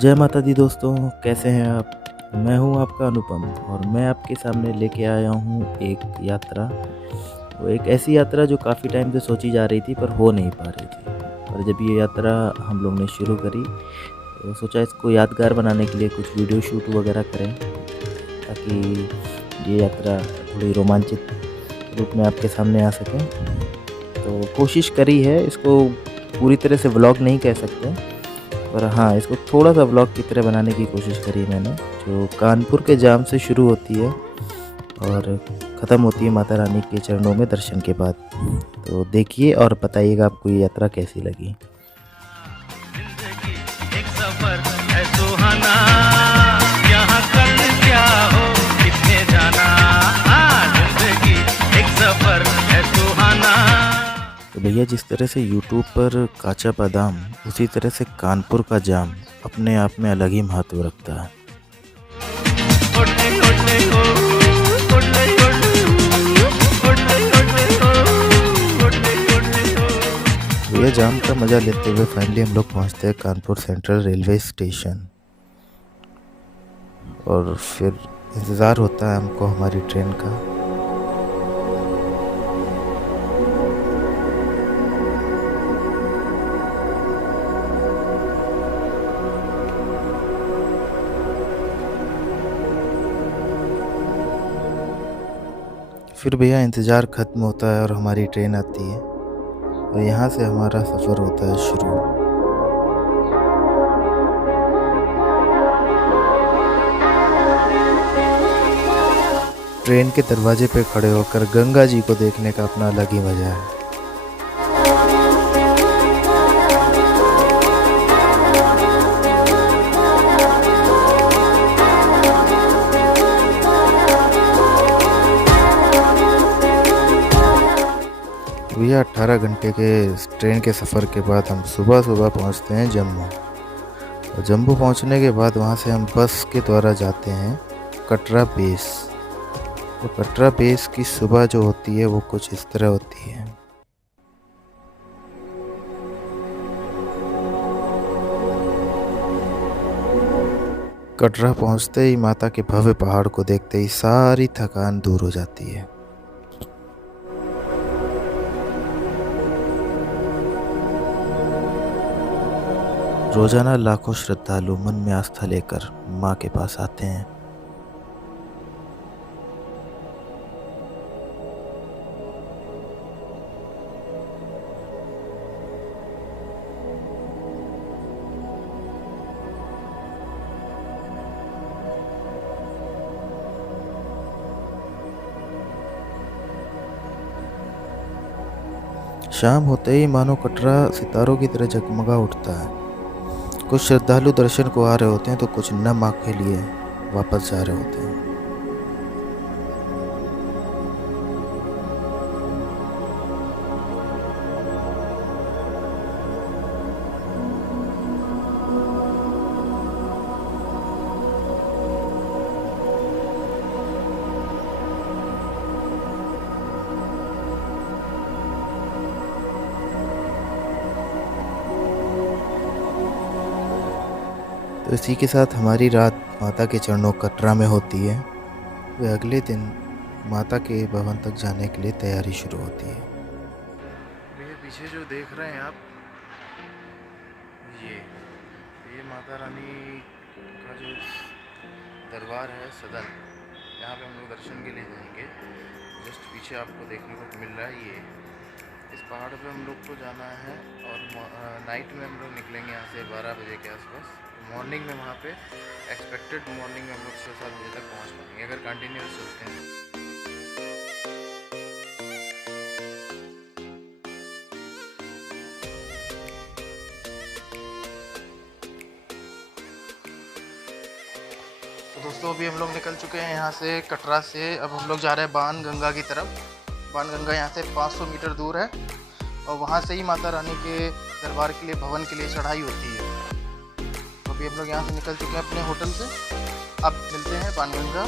जय माता दी दोस्तों, कैसे हैं आप? मैं हूं आपका अनुपम और मैं आपके सामने लेके आया हूं एक यात्रा। वो एक ऐसी यात्रा जो काफ़ी टाइम से सोची जा रही थी पर हो नहीं पा रही थी। पर जब ये यात्रा हम लोग ने शुरू करी तो सोचा इसको यादगार बनाने के लिए कुछ वीडियो शूट वगैरह करें ताकि ये यात्रा थोड़ी रोमांचित रूप में आपके सामने आ सके। तो कोशिश करी है, इसको पूरी तरह से व्लॉग नहीं कह सकते, पर हाँ, इसको थोड़ा-सा व्लॉग की तरह बनाने की कोशिश करी है मैंने, जो कानपुर के जाम से शुरू होती है और ख़त्म होती है माता रानी के चरणों में दर्शन के बाद। तो देखिए और बताइएगा आपको ये यात्रा कैसी लगी। जिंदगी एक सफर है सुहाना, यहाँ कल क्या हो किसने जाना। जिंदगी एक सफर है सुहाना। तो भैया, जिस तरह से यूट्यूब पर काचा बादाम, उसी तरह से कानपुर का जाम अपने आप में अलग ही महत्व रखता है। ओडले ओडले हो, ओडले ओडले हो, ओडले ओडले हो, ओडले ओडले हो। भैया, जाम का मज़ा लेते हुए फाइनली हम लोग पहुँचते हैं कानपुर सेंट्रल रेलवे स्टेशन और फिर इंतज़ार होता है हमको हमारी ट्रेन का। फिर भैया इंतज़ार ख़त्म होता है और हमारी ट्रेन आती है और यहाँ से हमारा सफ़र होता है शुरू। ट्रेन के दरवाजे पे खड़े होकर गंगा जी को देखने का अपना अलग ही मज़ा है। भैया 18 घंटे के ट्रेन के सफ़र के बाद हम सुबह सुबह पहुंचते हैं जम्मू। और जम्मू पहुंचने के बाद वहां से हम बस के द्वारा जाते हैं कटरा बेस। तो कटरा बेस की सुबह जो होती है वो कुछ इस तरह होती है। कटरा पहुंचते ही माता के भव्य पहाड़ को देखते ही सारी थकान दूर हो जाती है। रोजाना लाखों श्रद्धालु मन में आस्था लेकर माँ के पास आते हैं। शाम होते ही मानो कटरा सितारों की तरह जगमगा उठता है। कुछ श्रद्धालु दर्शन को आ रहे होते हैं तो कुछ न माँ के लिए वापस जा रहे होते हैं। तो इसी के साथ हमारी रात माता के चरणों कटरा में होती है। वे अगले दिन माता के भवन तक जाने के लिए तैयारी शुरू होती है। मेरे पीछे जो देख रहे हैं आप, ये माता रानी का जो दरबार है, सदन, यहाँ पे हम लोग दर्शन के लिए जाएंगे। जस्ट पीछे आपको देखने को मिल रहा है, ये इस पहाड़ पे हम लोग को जाना है और नाइट में हम लोग निकलेंगे यहाँ से 12 बजे के आसपास। मॉर्निंग में वहाँ पे एक्सपेक्टेड मॉर्निंग में हम लोग 6-7 बजे तक पहुँच पाएंगे अगर कंटिन्यूस चलते हैं। तो दोस्तों, अभी हम लोग निकल चुके हैं यहाँ से कटरा से। अब हम लोग जा रहे हैं बाणगंगा की तरफ। बाणगंगा यहाँ से 500 मीटर दूर है और वहाँ से ही माता रानी के दरबार के लिए, भवन के लिए चढ़ाई होती है। तो अभी हम लोग यहाँ से निकल चुके हैं अपने होटल से। अब मिलते हैं बाणगंगा,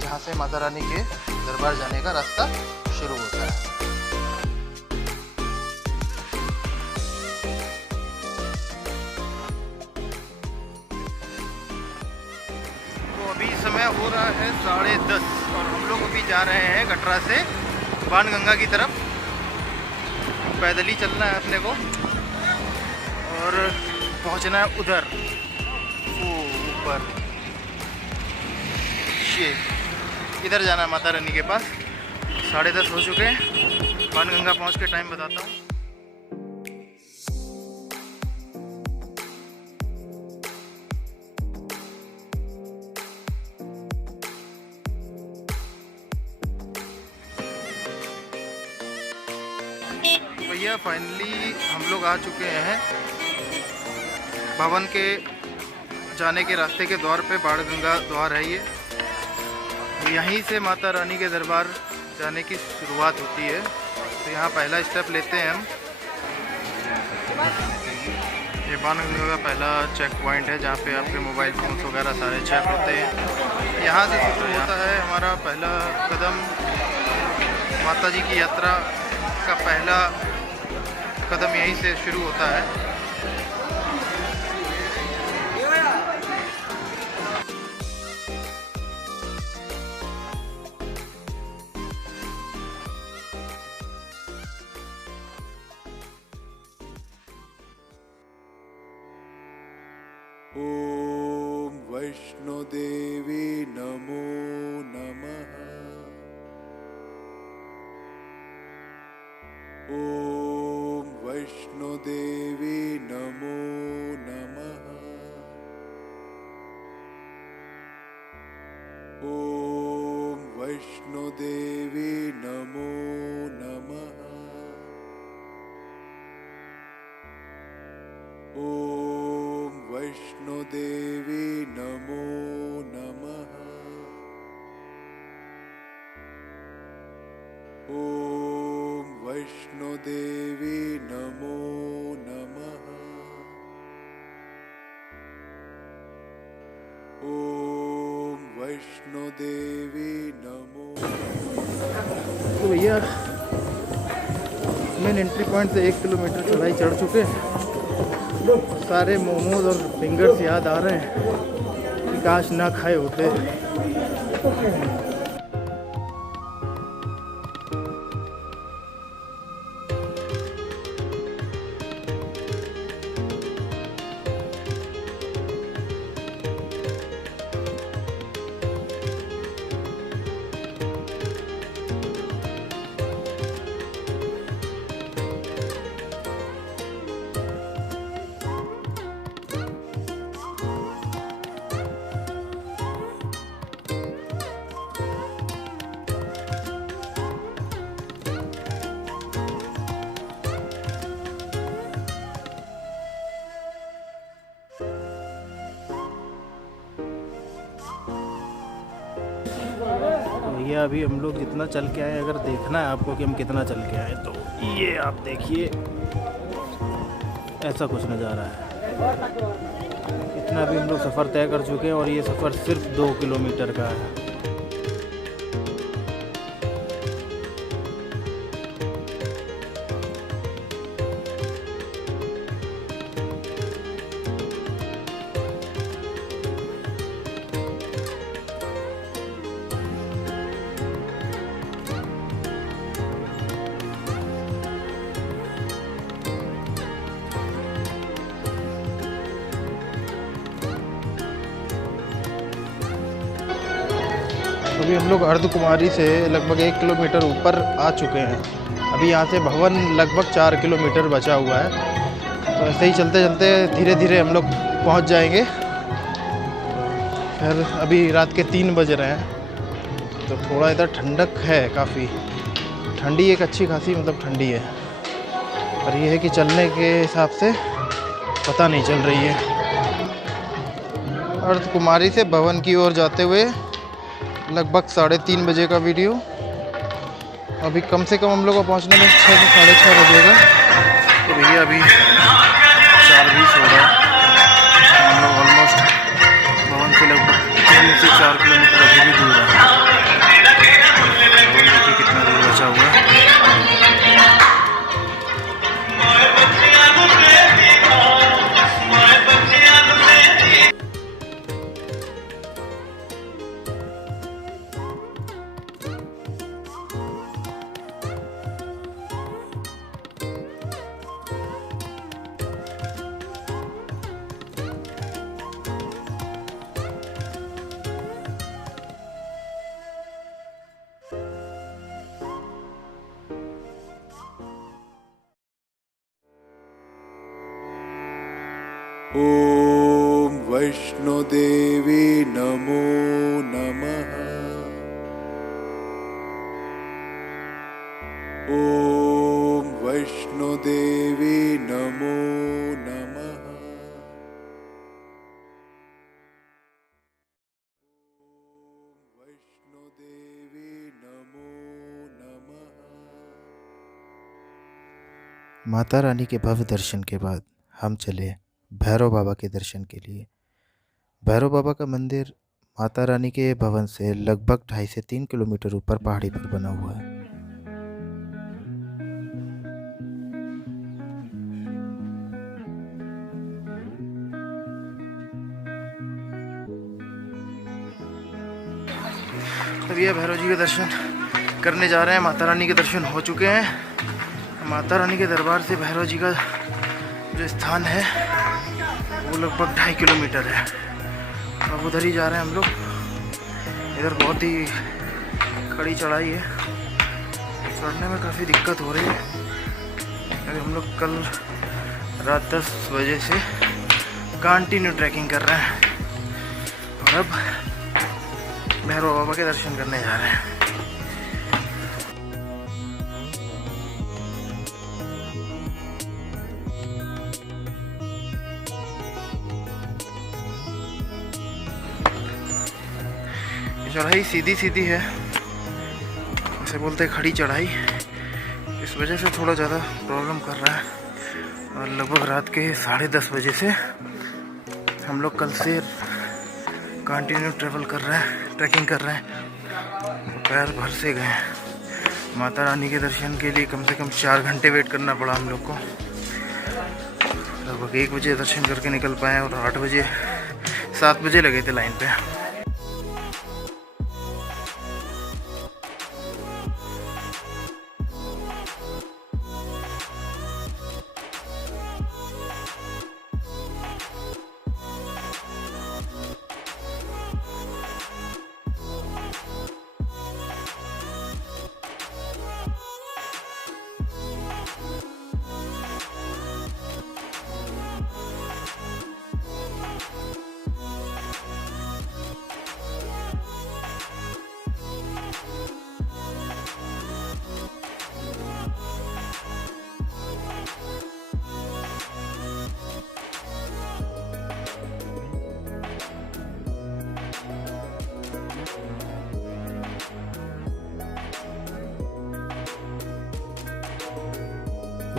जहाँ से माता रानी के दरबार जाने का रास्ता शुरू होता है। समय हो रहा है 10:30 और हम लोग अभी जा रहे हैं कटरा से बाणगंगा की तरफ। पैदल ही चलना है अपने को और पहुंचना है उधर वो ऊपर, ये इधर जाना है माता रानी के पास। 10:30 हो चुके हैं। बाणगंगा पहुंच के टाइम बताता हूँ। भैया फाइनली हम लोग आ चुके हैं भवन के जाने के रास्ते के द्वार पे। बाणगंगा द्वार है ये। यहीं से माता रानी के दरबार जाने की शुरुआत होती है। तो यहाँ पहला स्टेप लेते हैं हम। ये बाणगंगा का पहला चेक पॉइंट है जहाँ पे आपके मोबाइल फ़ोन्स वगैरह सारे चेक होते हैं। यहाँ से शुरू होता है हमारा पहला कदम। माता जी की यात्रा का पहला कदम यहीं से शुरू होता है। ॐ वैष्णोदेवी नमो नमः। ॐ वैष्णोदेवी नमो नमः। ॐ वैष्णोदेवी नमो नमः। ॐ वैष्णोदेवी नमो नमः। ॐ वैष्णोदेवी नमो नमः। ॐ वैष्णोदेवी नमो। तो भैया मेन एंट्री पॉइंट से 1 किलोमीटर चढ़ाई चढ़ चुके हैं। सारे मोमोज और फिंगर्स याद आ रहे हैं कि काश ना खाए होते। भैया अभी हम लोग जितना चल के आए, अगर देखना है आपको कि हम कितना चल के आए, तो ये आप देखिए ऐसा कुछ नज़ारा है। इतना भी हम लोग सफ़र तय कर चुके हैं और ये सफ़र सिर्फ 2 किलोमीटर का है। अभी हम लोग अर्धकुमारी से लगभग 1 किलोमीटर ऊपर आ चुके हैं। अभी यहाँ से भवन लगभग 4 किलोमीटर बचा हुआ है। तो ऐसे ही चलते चलते धीरे धीरे हम लोग पहुँच जाएंगे। फिर अभी रात के 3 बज रहे हैं, तो थोड़ा इधर ठंडक है, काफ़ी ठंडी, एक अच्छी खासी मतलब ठंडी है। पर यह है कि चलने के हिसाब से पता नहीं चल रही है। अर्धकुमारी से भवन की ओर जाते हुए लगभग 3:30 बजे का वीडियो। अभी कम से कम हम लोग को पहुंचने में 6 से 6:30 बजेगा। तो भैया अभी 4:20 हो रहा है। हम लोग ऑलमोस्ट भवन से लगभग 3 से 4 किलोमीटर अभी भी दूर है। भवन देखिए कितना दूर बचा हुआ है। ॐ वैष्णोदेवी नमो नमः। ॐ वैष्णोदेवी नमो नमः। ॐ वैष्णोदेवी नमो नमः। माता रानी के भव्य दर्शन के बाद हम चले भैरव बाबा के दर्शन के लिए। भैरव बाबा का मंदिर माता रानी के भवन से लगभग 2.5 से 3 किलोमीटर ऊपर पहाड़ी पर बना हुआ है। अब ये भैरव जी के दर्शन करने जा रहे हैं। माता रानी के दर्शन हो चुके हैं। माता रानी के दरबार से भैरव जी का जो स्थान है वो लगभग 2.5 किलोमीटर है। अब उधर ही जा रहे हैं हम लोग। इधर बहुत ही कड़ी चढ़ाई है, चढ़ने में काफ़ी दिक्कत हो रही है। अभी हम लोग कल रात 10 बजे से कंटिन्यू ट्रैकिंग कर रहे हैं और अब भैरव बाबा के दर्शन करने जा रहे हैं। चढ़ाई सीधी सीधी है, इसे बोलते हैं खड़ी चढ़ाई। इस वजह से थोड़ा ज़्यादा प्रॉब्लम कर रहा है। और लगभग रात के 10:30 बजे से हम लोग कल से कंटिन्यू ट्रैवल कर रहे हैं, ट्रैकिंग कर रहे हैं। पैर भर से गए हैं। माता रानी के दर्शन के लिए कम से कम 4 घंटे वेट करना पड़ा हम लोग को। लगभग 1 बजे दर्शन करके निकल पाए और 7 बजे लगे थे लाइन पे।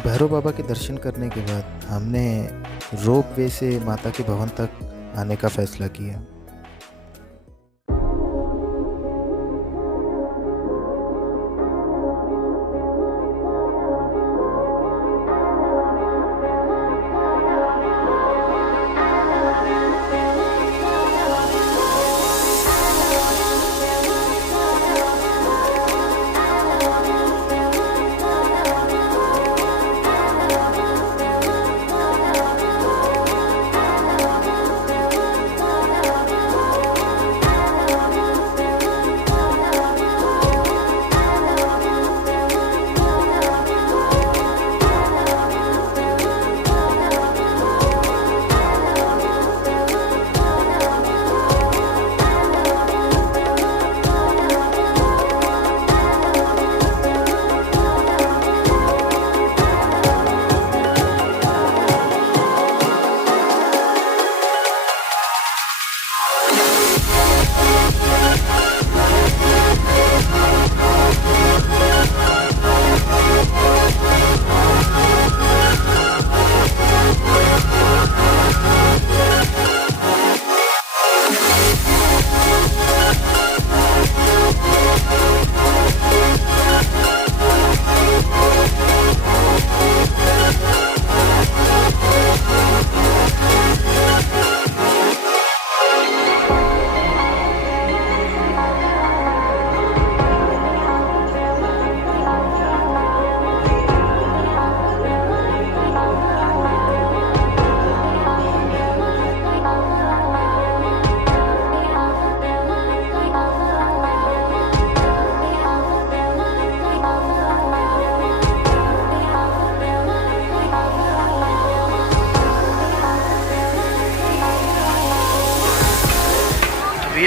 भैरव बाबा के दर्शन करने के बाद हमने रोप वे से माता के भवन तक आने का फैसला किया।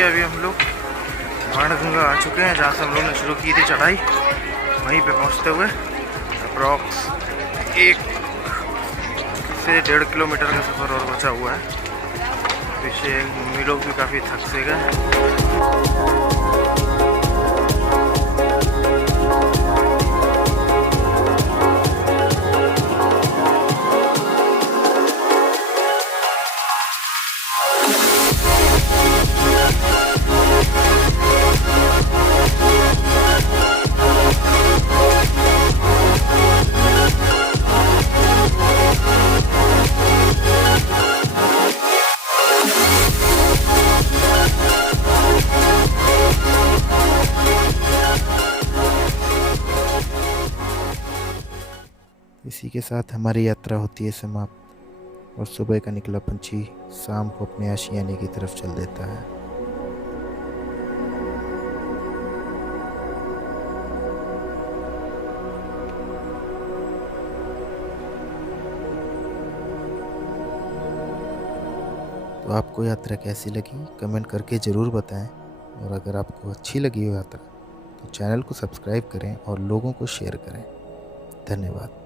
अभी हम लोग बाणगंगा आ चुके हैं, जहाँ से हम लोग ने शुरू की थी चढ़ाई। वहीं पे पहुँचते हुए अप्रॉक्स 1 से 1.5 किलोमीटर का सफ़र और बचा हुआ है। पीछे मम्मी लोग भी काफ़ी थक से गए। इसी के साथ हमारी यात्रा होती है समाप्त और सुबह का निकला पंछी शाम को अपने आशियाने की तरफ चल देता है। तो आपको यात्रा कैसी लगी कमेंट करके ज़रूर बताएं, और अगर आपको अच्छी लगी हो यात्रा तो चैनल को सब्सक्राइब करें और लोगों को शेयर करें। धन्यवाद।